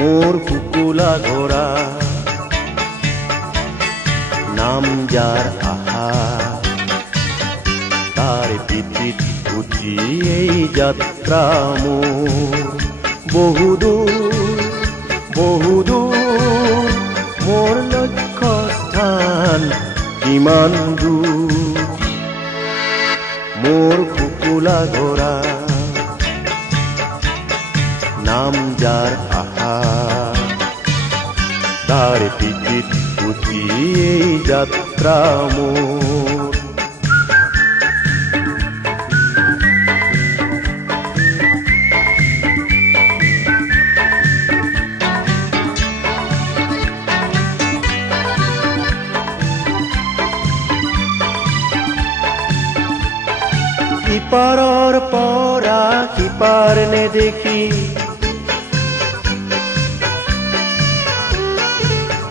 মোর কুকুলা ঘোড়া নাম যার আহা, তার পিঠিত উঠি এই যাত্রা মোর বহুদূর বহুদূর, মোর লক্ষ্য স্থান কিমান দূর। মোর কুকুলা ঘোড়া নাম যার আহা, তার পিঠিত উঠি এই যাত্রা মোর। ইপাৰৰ পৰা সিপাৰ নেদেখি,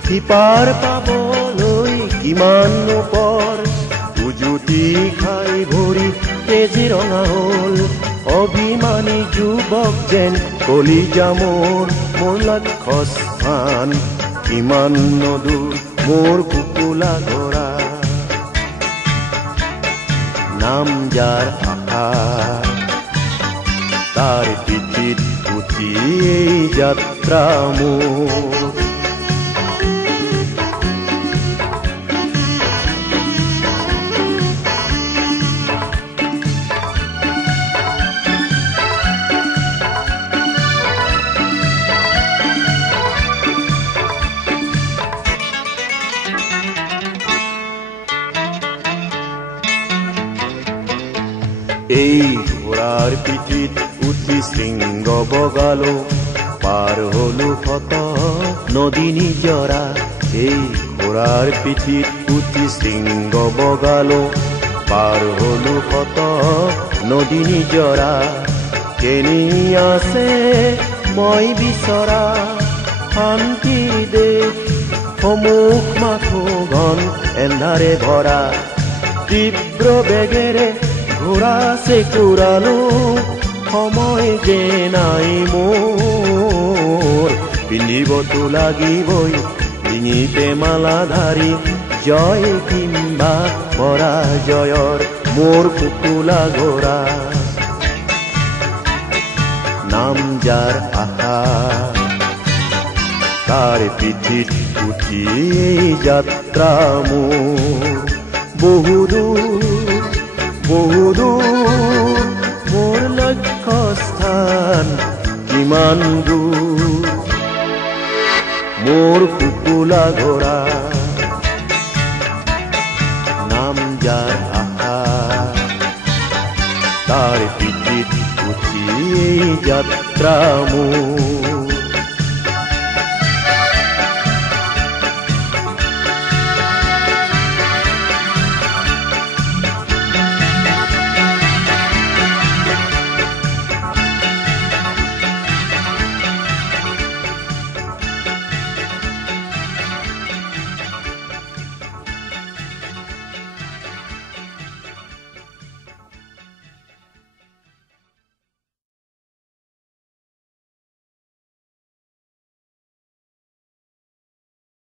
সিপাৰ পাবলৈ কিমান পৰ, উজুতি খাই ভৰি তেজি ৰঙা হ'ল, অভিমানী যুৱক যেন কলিজা মোৰ। মোৰ লক্ষ্য স্থান কিমান দূৰ, মোৰ কুকুলা ঘোড়া নাম যাৰ আহা, তার পিঠিত উঠি এই যাত্রা মোর। এই ঘোড়ার পিঠিত উঠি শৃঙ্গ বগালো, পার হলো কত নদী নিজরা। এই ঘোড়ার পিঠিত উঠি শৃঙ্গ বগালো, পার হলো কত নদী নিজরা। কেনি আছে মই বিচৰা শান্তিৰ দেশ, সমুখ মাথো ঘন এন্ধাৰে ভৰা। তীব্ৰ বেগেৰে ঘোড়া চেকুৰালো, সময় যে নাই মোৰ। পিন্ধিবতো লাগিবই ডিঙিতে মালাধাৰী, জয় কিম্বা পৰাজয়ৰ মোৰ কুকুলা ঘোড়া নাম যাৰ আহা, তাৰ পিঠিত উঠি এই যাত্ৰা মোৰ বহুদূৰ বহুদূর, মোর লক্ষ্য স্থান কিমান দূর। মোর কুকুলা ঘোড়া নাম যার আহা, তার পিঠিত উঠি এই যাত্রা মোর।